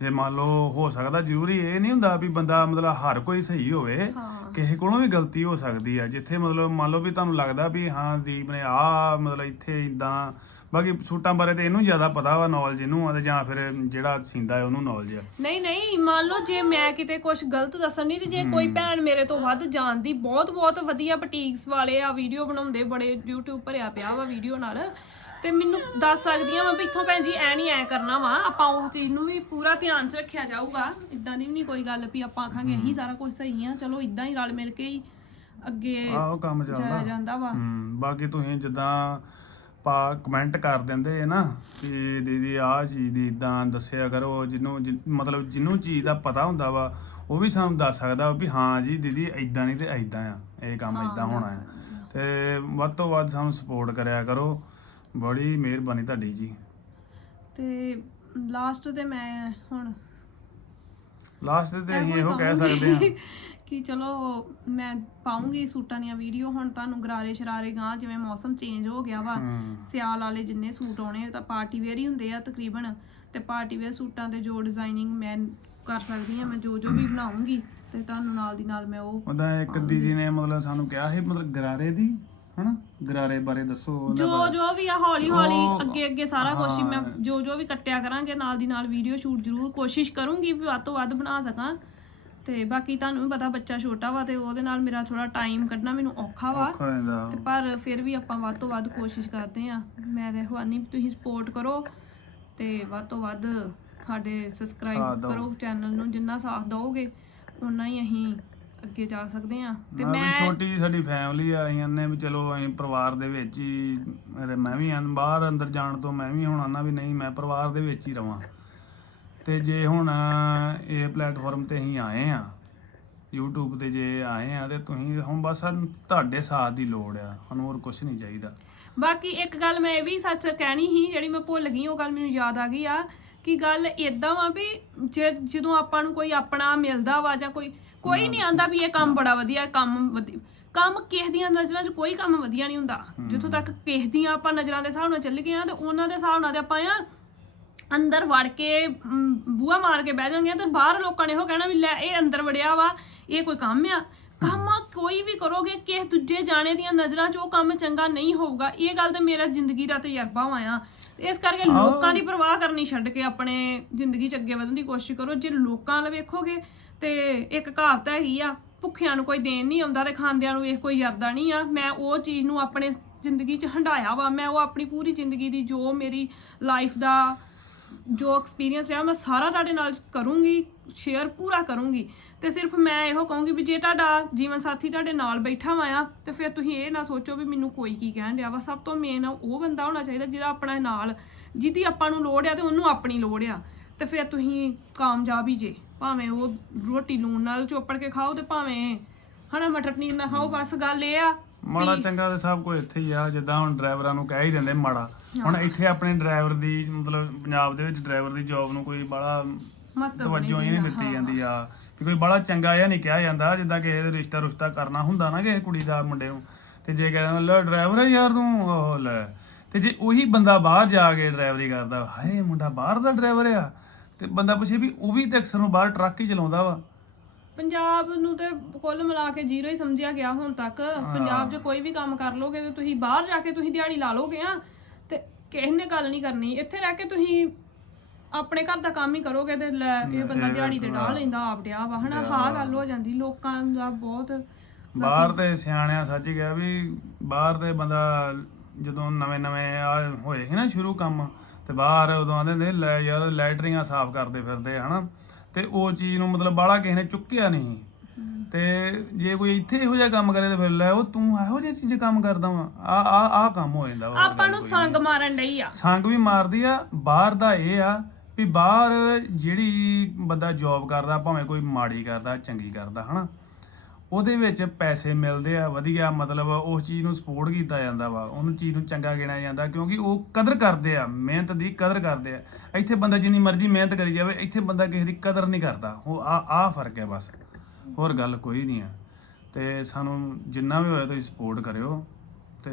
ਜੇ ਮੰਨ ਲਓ ਹੋ ਸਕਦਾ ਜ਼ਰੂਰੀ ਇਹ ਨਹੀਂ ਹੁੰਦਾ ਵੀ ਬੰਦਾ ਮਤਲਬ ਹਰ ਕੋਈ ਸਹੀ ਹੋਵੇ ਹਾਂ। ਕਿਸੇ ਕੋਲੋਂ ਵੀ ਗਲਤੀ ਹੋ ਸਕਦੀ ਆ। ਜਿੱਥੇ ਮਤਲਬ ਮੰਨ ਲਓ ਵੀ ਤੁਹਾਨੂੰ ਲੱਗਦਾ ਵੀ ਹਾਂ ਦੀਪ ਨੇ ਆ ਮਤਲਬ ਇੱਥੇ ਇਦਾਂ ਬਾਕੀ ਸੂਟਾਂ ਬਾਰੇ ਤੇ ਇਹਨੂੰ ਜ਼ਿਆਦਾ ਪਤਾ ਵਾ ਨੌਲੇਜ ਇਹਨੂੰ ਆ ਤੇ ਜਾਂ ਫਿਰ ਜਿਹੜਾ ਸਿੰਦਾ ਹੈ ਉਹਨੂੰ ਨੌਲੇਜ ਆ। ਨਹੀਂ ਨਹੀਂ ਮੰਨ ਲਓ ਜੇ ਮੈਂ ਕਿਤੇ ਕੁਝ ਗਲਤ ਦੱਸਣ ਨਹੀਂ ਤੇ ਜੇ ਕੋਈ ਭੈਣ ਮੇਰੇ ਤੋਂ ਵੱਧ ਜਾਣਦੀ ਬਹੁਤ ਬਹੁਤ ਵਧੀਆ ਬੁਟੀਕਸ ਵਾਲੇ ਆ ਵੀਡੀਓ ਬਣਾਉਂਦੇ ਬੜੇ YouTube ਭਰਿਆ ਪਿਆ ਵਾ ਵੀਡੀਓ ਨਾਲ। ਤੇ ਮੈਨੂੰ ਦੱਸ ਸਕਦੀਆਂ ਵਾ ਵੀ ਇੱਥੋਂ ਭੈਣ ਜੀ ਐ ਨਹੀਂ ਐ ਕਰਨਾ ਵਾ ਆਪਾਂ ਉਸ ਚੀਜ਼ ਨੂੰ ਵੀ ਪੂਰਾ ਧਿਆਨ 'ਚ ਰੱਖਿਆ ਜਾਊਗਾ। ਇਦਾਂ ਦੀ ਵੀ ਨਹੀਂ ਕੋਈ ਗੱਲ ਵੀ ਆਪਾਂ ਆਖਾਂਗੇ ਅਸੀਂ ਸਾਰਾ ਕੁਝ ਸਹੀ ਆ ਚਲੋ ਇਦਾਂ ਹੀ ਰਲ ਮਿਲ ਕੇ ਹੀ ਅੱਗੇ ਆਹ ਕੰਮ ਚੱਲਦਾ। ਜਾਂਦਾ ਵਾ। ਹੂੰ ਬਾਕੀ ਤੁਸੀਂ ਜਿੱਦਾਂ ਪਾ ਕਮੈਂਟ ਕਰ ਦਿੰਦੇ ਆ ਨਾ ਕਿ ਦੀਦੀ ਆਹ ਚੀਜ਼ ਦੀ ਇਦਾਂ ਦੱਸਿਆ ਕਰੋ ਜਿਹਨੂੰ ਮਤਲਬ ਜਿਹਨੂੰ ਚੀਜ਼ ਦਾ ਪਤਾ ਹੁੰਦਾ ਵਾ ਉਹ ਵੀ ਸਾਨੂੰ ਦੱਸ ਸਕਦਾ ਵੀ ਹਾਂ ਜੀ ਦੀਦੀ ਇਦਾਂ ਨਹੀਂ ਤੇ ਇਦਾਂ ਆ ਇਹ ਕੰਮ ਇਦਾਂ ਹੋਣਾ ਹੈ। ਤੇ ਵੱਧ ਤੋਂ ਵੱਧ ਸਾਨੂੰ ਸਪੋਰਟ ਕਰਿਆ ਕਰੋ ਬੜੀ ਮਿਹਰਬਾਨੀ ਤੁਹਾਡੀ ਜੀ। ਤੇ ਲਾਸਟ ਤੇ ਮੈਂ ਹੁਣ ਲਾਸਟ ਤੇ ਅਸੀਂ ਇਹੋ ਕਹਿ ਸਕਦੇ ਹਾਂ। <laughs> ਕਿ ਚਲੋ ਮੈਂ ਪਾਉਂਗੀ ਸੂਟਾਂ ਦੀਆਂ ਵੀਡੀਓ ਹੁਣ ਤੁਹਾਨੂੰ ਗਰਾਰੇ ਸ਼ਰਾਰੇ ਗਾਂ ਜਿਵੇਂ ਮੌਸਮ ਚੇਂਜ ਹੋ ਗਿਆ ਵਾ ਸਿਆਲ ਵਾਲੇ ਜਿੰਨੇ ਸੂਟ ਆਉਣੇ ਤਾਂ ਪਾਰਟੀ ਵੇਅਰ ਹੀ ਹੁੰਦੇ ਆ ਤਕਰੀਬਨ। ਤੇ ਪਾਰਟੀ ਵੇਅਰ ਸੂਟਾਂ ਤੇ ਜੋ ਡਿਜ਼ਾਈਨਿੰਗ ਮੈਂ ਕਰ ਸਕਦੀ ਆ ਮੈਂ ਜੋ ਜੋ ਵੀ ਬਣਾਉਂਗੀ ਤੇ ਤੁਹਾਨੂੰ ਨਾਲ ਦੀ ਨਾਲ ਮੈਂ ਉਹ ਉਹਦਾ ਇੱਕ ਦੀਦੀ ਨੇ ਮਤਲਬ ਸਾਨੂੰ ਕਿਹਾ ਸੀ ਮਤਲਬ ਗਰਾਰੇ ਦੀ ਹਨਾ? ਗਰਾਰੇ ਬਾਰੇ ਦੱਸੋ ਉਹਨਾਂ ਜੋ ਬਾਰੇ। ਜੋ ਵੀ ਆ ਹੌਲੀ ਹੌਲੀ ਉਹ- ਅੱਗੇ ਅੱਗੇ ਸਾਰਾ ਕੁਝ ਮੈਂ ਹਾਂ। ਜੋ ਜੋ ਵੀ ਕੱਟਿਆ ਕਰਾਂਗੇ ਨਾਲ ਦੀ ਨਾਲ ਵੀਡੀਓ ਸ਼ੂਟ ਜ਼ਰੂਰ ਕੋਸ਼ਿਸ਼ ਕਰੂੰਗੀ ਵੀ ਵੱਧ ਤੋਂ ਵੱਧ ਬਣਾ ਸਕਾਂ। ਤੇ ਬਾਕੀ ਤੁਹਾਨੂੰ ਵੀ ਪਤਾ ਬੱਚਾ ਛੋਟਾ ਵਾ ਤੇ ਉਹਦੇ ਨਾਲ ਮੇਰਾ ਥੋੜਾ ਟਾਈਮ ਕੱਢਣਾ ਮੈਨੂੰ ਔਖਾ ਵਾ। ਔਖਾ ਤੇ ਪਰ ਫਿਰ ਵੀ ਆਪਾਂ ਵੱਧ ਤੋਂ ਵੱਧ ਕੋਸ਼ਿਸ਼ ਕਰਦੇ ਆ ਮੈਂ ਹਵਾਨੀ ਵੀ ਤੁਸੀਂ ਸਪੋਰਟ ਕਰੋ ਤੇ ਵੱਧ ਤੋਂ ਵੱਧ ਸਾਡੇ ਸਾਥ ਸਬਸਕ੍ਰਾਈਬ ਦਿਓ। ਕਰੋ ਚੈਨਲ ਨੂੰ ਜਿੰਨਾ ਸਾਥ ਦਿਓਗੇ ਉਨਾ ਹੀ ਅਸੀਂ ਅੱਗੇ ਜਾ ਸਕਦੇ ਆ ਤੇ ਵੀ ਮੈਂ ਛੋਟੀ ਜਿਹੀ ਸਾਡੀ ਫੈਮਿਲੀ ਆ ਅਸੀਂ ਨੇ ਵੀ ਚਲੋ ਅਸੀਂ ਪਰਿਵਾਰ ਦੇ ਵਿੱਚ ਹੀ ਮੈਂ ਵੀ ਆਂ ਬਾਹਰ ਅੰਦਰ ਜਾਣ ਤੋਂ ਮੈਂ ਵੀ ਹੁਣ ਆਨਾ ਵੀ ਨਹੀਂ ਮੈਂ ਪਰਿਵਾਰ ਦੇ ਵਿੱਚ ਹੀ ਰਵਾਂ। ਤੇ ਜੇ ਹੁਣ ਇਹ ਪਲੇਟਫਾਰਮ ਤੇ ਅਸੀਂ ਆਏ ਆ YouTube ਤੇ ਜੇ ਆਏ ਆ ਤੇ ਤੁਸੀਂ ਹੁਣ ਬਸ ਸਾਨੂੰ ਤੁਹਾਡੇ ਸਾਥ ਦੀ ਲੋੜ ਆ ਸਾਨੂੰ ਹੋਰ ਕੁਝ ਨਹੀਂ ਚਾਹੀਦਾ। ਬਾਕੀ ਇੱਕ ਗੱਲ ਮੈਂ ਇਹ ਵੀ ਸੱਚ ਕਹਿਣੀ ਸੀ ਜਿਹੜੀ ਮੈਂ ਭੁੱਲ ਗਈ ਉਹ ਗੱਲ ਮੈਨੂੰ ਯਾਦ ਆ ਗਈ ਆ ਕਿ ਗੱਲ ਇਦਾਂ ਵਾ ਵੀ ਜੇ ਜਦੋਂ ਆਪਾਂ ਨੂੰ ਕੋਈ ਆਪਣਾ ਮਿਲਦਾ ਵਾ ਜਾਂ ਕੋਈ ਕੋਈ ਨਹੀਂ ਆਂਦਾ ਵੀ ਇਹ ਕੰਮ ਬੜਾ ਵਧੀਆ ਕੰਮ ਵਧੀ- ਕੰਮ ਕਿਸੇ ਦੀਆਂ ਨਜ਼ਰਾਂ 'ਚ ਕੋਈ ਕੰਮ ਵਧੀਆ ਨਹੀਂ ਹੁੰਦਾ। ਜਿੱਥੋਂ ਤੱਕ ਕਿਸੇ ਦੀਆਂ ਆਪਾਂ ਨਜ਼ਰਾਂ ਦੇ ਹਿਸਾਬ ਨਾਲ ਚੱਲ ਗਏ ਆ ਤੇ ਉਹਨਾਂ ਦੇ ਹਿਸਾਬ ਨਾਲ ਤੇ ਆਪਾਂ ਆ ਅੰਦਰ ਵੜ ਕੇ ਬੂਹਾ ਮਾਰ ਕੇ ਬਹਿ ਜਾਂਗੇ ਤੇ ਬਾਹਰ ਲੋਕਾਂ ਨੇ ਇਹੋ ਕਹਿਣਾ ਵੀ ਲੈ ਇਹ ਅੰਦਰ ਵੜਿਆ ਵਾ ਇਹ ਕੋਈ ਕੰਮ ਆ। ਕੰਮ ਕੋਈ ਵੀ ਕਰੋਗੇ ਕਿਸੇ ਦੂਜੇ ਜਾਣੇ ਦੀਆਂ ਨਜ਼ਰਾਂ 'ਚ ਉਹ ਕੰਮ ਚੰਗਾ ਨਹੀਂ ਹੋਊਗਾ। ਇਹ ਗੱਲ ਤੇ ਮੇਰਾ ਜ਼ਿੰਦਗੀ ਦਾ ਤਜਰਬਾ ਹੋਇਆ। ਇਸ ਕਰਕੇ ਲੋਕਾਂ ਦੀ ਪਰਵਾਹ ਕਰਨੀ ਛੱਡ ਕੇ ਆਪਣੇ ਜ਼ਿੰਦਗੀ 'ਚ ਅੱਗੇ ਵਧਣ ਦੀ ਕੋਸ਼ਿਸ਼ ਕਰੋ। ਜੇ ਲੋਕਾਂ ਵੱਲ ਵੇਖੋਗੇ ਤੇ ਇੱਕ ਕਹਾਵਤ ਹੈਗੀ ਆ ਭੁੱਖਿਆਂ ਨੂੰ ਕੋਈ ਦੇਣ ਨਹੀਂ ਆਉਂਦਾ ਤੇ ਖਾਂਦਿਆਂ ਨੂੰ ਵੇਖ ਕੋਈ ਯਰਦਾ ਨਹੀਂ ਆ। ਮੈਂ ਉਹ ਚੀਜ਼ ਨੂੰ ਆਪਣੇ ਜ਼ਿੰਦਗੀ 'ਚ ਹੰਡਾਇਆ ਵਾ। ਮੈਂ ਉਹ ਆਪਣੀ ਪੂਰੀ ਜ਼ਿੰਦਗੀ ਦੀ ਜੋ ਮੇਰੀ ਲਾਈਫ ਦਾ ਜੋ ਐਕਸਪੀਰੀਅੰਸ ਰਿਹਾ, ਮੈਂ ਸਾਰਾ ਤੁਹਾਡੇ ਨਾਲ ਕਰੂੰਗੀ ਸ਼ੇਅਰ ਪੂਰਾ ਕਰੂੰਗੀ। ਤੇ ਸਿਰਫ ਮੈਂ ਇਹੋ ਕਹੂੰਗੀ ਵੀ ਜੇ ਤੁਹਾਡਾ ਜੀਵਨ ਸਾਥੀ ਤੁਹਾਡੇ ਨਾਲ ਬੈਠਾ ਵਾ ਆ, ਤੇ ਫਿਰ ਤੁਸੀਂ ਇਹ ਨਾ ਸੋਚੋ ਵੀ ਮੈਨੂੰ ਕੋਈ ਕੀ ਕਹਿਣ ਡਿਆ ਵਾ। ਸਭ ਤੋਂ ਮੇਨ ਉਹ ਬੰਦਾ ਹੋਣਾ ਚਾਹੀਦਾ ਜਿਹਦਾ ਆਪਣਾ ਨਾਲ, ਜਿਹਦੀ ਆਪਾਂ ਨੂੰ ਲੋੜ ਆ ਤੇ ਉਹਨੂੰ ਆਪਣੀ ਲੋੜ ਆ। ਤੇ ਫਿਰ ਤੁਸੀਂ ਕਾਮਯਾਬ ਹੀ ਜੇ, ਭਾਵੇਂ ਉਹ ਰੋਟੀ ਲੂਣ ਨਾਲ ਚੋਪੜ ਕੇ ਖਾਓ ਤੇ ਭਾਵੇਂ ਹਨਾ ਮਟਰ ਪਨੀਰ ਨਾ ਖਾਓ, ਬਸ ਗੱਲ ਇਹ ਆ ਮਾੜਾ ਚੰਗਾ ਤੇ ਸਭ ਕੁਝ ਇੱਥੇ ਹੀ ਆ ਜਿੱਦਾਂ ਹੁਣ ਡਰਾਈਵਰਾਂ ਨੂੰ ਕਹਿ ਹੀ ਦਿੰਦੇ ਮਾੜਾ। ਹੁਣ ਇੱਥੇ ਆਪਣੇ ਡਰਾਈਵਰ ਦੀ ਮਤਲਬ ਪੰਜਾਬ ਦੇ ਵਿੱਚ ਡਰਾਈਵਰ ਦੀ ਜੌਬ ਨੂੰ ਕੋਈ ਬੜਾ ਤਵੱਜੋ ਹੀ ਨਹੀਂ ਦਿੱਤੀ ਜਾਂਦੀ ਆ। ਕਿ ਕੋਈ ਬੜਾ ਚੰਗਾ ਜਿਹਾ ਨਹੀਂ ਕਿਹਾ ਜਾਂਦਾ ਜਿੱਦਾਂ ਕਿਸੇ ਦੇ ਰਿਸ਼ਤਾ ਰੁਸ਼ਤਾ ਕਰਨਾ ਹੁੰਦਾ ਨਾ ਕਿਸੇ ਕੁੜੀ ਦਾ ਮੁੰਡੇ ਨੂੰ। ਤੇ ਜੇ ਕਹਿੰਦਾ ਲੈ ਡਰਾਈਵਰ ਹੈ ਯਾਰ ਤੂੰ ਉਹ ਲੈ। ਤੇ ਜੇ ਉਹੀ ਬੰਦਾ ਬਾਹਰ ਜਾ ਕੇ ਡਰਾਈਵਰੀ ਕਰਦਾ ਹਾਏ ਮੁੰਡਾ ਬਾਹਰ ਦਾ ਡਰਾਈਵਰ ਆ। ਤੇ ਬੰਦਾ ਪੁੱਛੇ ਵੀ ਉਹ ਵੀ ਤੇ ਅਕਸਰ ਨੂੰ ਬਾਹਰ ਟਰੱਕ ਹੀ ਚਲਾਉਂਦਾ ਵਾ। ਪੰਜਾਬ ਨੂੰ ਤੇ ਕੁੱਲ ਮਿਲਾ ਕੇ ਜ਼ੀਰੋ ਹੀ ਸਮਝਿਆ ਗਿਆ ਹੁਣ ਤੱਕ। ਪੰਜਾਬ 'ਚ ਕੋਈ ਵੀ ਕੰਮ ਕਰ ਲੋਗੇ ਤੇ ਤੁਸੀਂ ਬਾਹਰ ਜਾ ਕੇ ਤੁਸੀਂ ਦਿਹਾੜੀ ਲਾ ਲੋਗੇ ਆ ਤੇ ਕਿਸੇ ਨੇ ਗੱਲ ਨਹੀਂ ਕਰਨੀ। ਇੱਥੇ ਰਹਿ ਕੇ ਤੁਸੀਂ ਆਪਣੇ ਘਰ ਦਾ ਕੰਮ ਹੀ ਕਰੋਗੇ ਤੇ ਲੈ ਇਹ ਬੰਦਾ ਦਿਹਾੜੀ ਤੇ ਢਾਹ ਲੈਂਦਾ ਆਪ ਡਿਆ ਵਾ ਹਨਾ? ਹਾਂ ਗੱਲ ਹੋ ਜਾਂਦੀ ਲੋਕਾਂ ਦਾ ਬਹੁਤ ਬਾਹਰ ਤੇ ਸਿਆਣਿਆਂ ਸੱਚ ਗਿਆ ਵੀ ਬਾਹਰ ਦੇ ਬੰਦਾ ਜਦੋਂ ਨਵੇਂ ਨਵੇਂ ਆ ਹੋਏ ਸੀ ਨਾ ਸ਼ੁਰੂ ਕੰਮ ਤੇ ਬਾਹਰ ਉਦੋਂ ਆਂਦੇ ਨੇ ਲੈ ਯਾਰ ਲੈਟਰੀਆਂ ਸਾਫ਼ ਕਰਦੇ ਫਿਰਦੇ ਹਨਾ? ਤੇ ਉਹ ਚੀਜ਼ ਨੂੰ ਮਤਲਬ ਬਾਹਲਾ ਕਿਸੇ ਨੇ ਚੁੱਕਿਆ ਨਹੀਂ। ਤੇ ਜੇ ਕੋਈ ਇੱਥੇ ਇਹੋ ਜਿਹਾ ਕੰਮ ਕਰੇ ਤਾਂ ਫਿਰ ਲੈ ਉਹ ਤੂੰ ਇਹੋ ਜਿਹੀ ਚੀਜ਼ ਕੰਮ ਕਰਦਾ ਵਾ। ਆ ਆ ਆ ਕੰਮ ਹੋ ਜਾਂਦਾ ਵਾ। ਹੋਰ ਆਪਾਂ ਗੱਲ ਨੂੰ ਕੋਈ ਸੰਗ ਮਾਰਨ ਡਈ ਆ। ਸੰਗ ਵੀ ਮਾਰਦੀ ਆ ਬਾਹਰ ਦਾ ਇਹ ਆ ਵੀ ਬਾਹਰ ਜਿਹੜੀ ਬੰਦਾ ਜੌਬ ਕਰਦਾ ਭਾਵੇਂ ਕੋਈ ਮਾੜੀ ਕਰਦਾ ਚੰਗੀ ਕਰਦਾ ਹਨਾ? ਉਹਦੇ ਵਿੱਚ ਪੈਸੇ ਮਿਲਦੇ ਆ, ਵਧੀਆ, ਮਤਲਬ ਉਸ ਚੀਜ਼ ਨੂੰ ਸਪੋਰਟ ਕੀਤਾ ਜਾਂਦਾ ਵਾ, ਉਹਨੂੰ ਚੀਜ਼ ਨੂੰ ਚੰਗਾ ਗਿਣਿਆ ਜਾਂਦਾ, ਕਿਉਂਕਿ ਉਹ ਕਦਰ ਕਰਦੇ ਆ, ਮਿਹਨਤ ਦੀ ਕਦਰ ਕਰਦੇ ਆ। ਇੱਥੇ ਬੰਦਾ ਜਿੰਨੀ ਮਰਜ਼ੀ ਮਿਹਨਤ ਕਰੀ ਜਾਵੇ, ਇੱਥੇ ਬੰਦਾ ਕਿਸੇ ਦੀ ਕਦਰ ਨਹੀਂ ਕਰਦਾ। ਉਹ ਆ ਆ ਫ਼ਰਕ ਹੈ ਬਸ। ਹੋਰ ਗੱਲ ਕੋਈ ਨਹੀਂ ਆ। ਤੇ ਸਾਨੂੰ ਜਿੰਨਾ ਵੀ ਹੋਇਆ ਤੁਸੀਂ ਸਪੋਰਟ ਕਰਿਓ। ਤੇ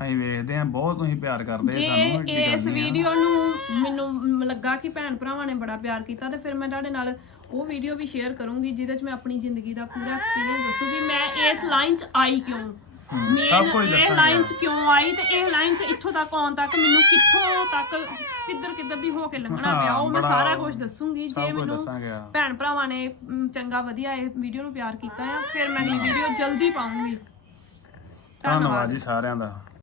ਅਸੀਂ ਵੇਖਦੇ ਆ ਬਹੁਤ ਤੁਸੀਂ ਪਿਆਰ ਕਰਦੇ ਜੇ ਸਾਨੂੰ ਏਡੀ ਗੱਲ ਇਸ ਨਹੀਂ ਆ। ਵੀਡੀਓ ਨੂੰ ਮੈਨੂੰ ਮ- ਲੱਗਾ ਕਿ ਭੈਣ ਭਰਾਵਾਂ ਨੇ ਬੜਾ ਪਿਆਰ ਕੀਤਾ ਤੇ ਫਿਰ ਮੈਂ ਤੁਹਾਡੇ ਨਾਲ ਉਹ ਵੀਡੀਓ ਵੀ ਸ਼ੇਅਰ ਕਰੂੰਗੀ ਜਿਹਦੇ 'ਚ ਮੈਂ ਆਪਣੀ ਜ਼ਿੰਦਗੀ ਦਾ ਪੂਰਾ ਐਕਸਪੀਰੀਅੰਸ ਦੱਸੂ ਵੀ ਮੈਂ ਇਸ ਲਾਈਨ 'ਚ ਆਈ ਕਿਉਂ? ਸਭ ਕੁਝ ਮੇਨ ਇਹ ਦੱਸਾਂਗੇ ਲਾਈਨ 'ਚ ਕਿਉਂ ਆਈ ਤੇ ਇਹ ਲਾਈਨ 'ਚ ਇੱਥੋਂ ਤੱਕ ਆਉਣ ਤੱਕ ਮੈਨੂੰ ਕਿੱਥੋਂ ਤੱਕ ਕਿੱਧਰ ਕਿੱਧਰ ਦੀ ਹੋ ਕੇ ਲੰਘਣਾ ਹਾਂ, ਪਿਆ ਉਹ ਮੈਂ ਬੜਾ ਸਾਰਾ ਕੁਝ ਦੱਸੂਗੀ ਸਭ ਜੇ ਕੁਝ ਮੈਨੂੰ ਦੱਸਾਂਗੇ ਆ। ਭੈਣ ਭਰਾਵਾਂ ਨੇ ਮ, ਚੰਗਾ ਵਧੀਆ ਇਹ ਵੀਡੀਓ ਨੂੰ ਪਿਆਰ ਕੀਤਾ ਆ ਫਿਰ ਮੈਂ ਅਗਲੀ ਵੀਡੀਓ ਜਲਦੀ ਪਾਉਂਗੀ। ਧੰਨਵਾਦ। ਜੀ ਸਾਰਿਆਂ ਦਾ।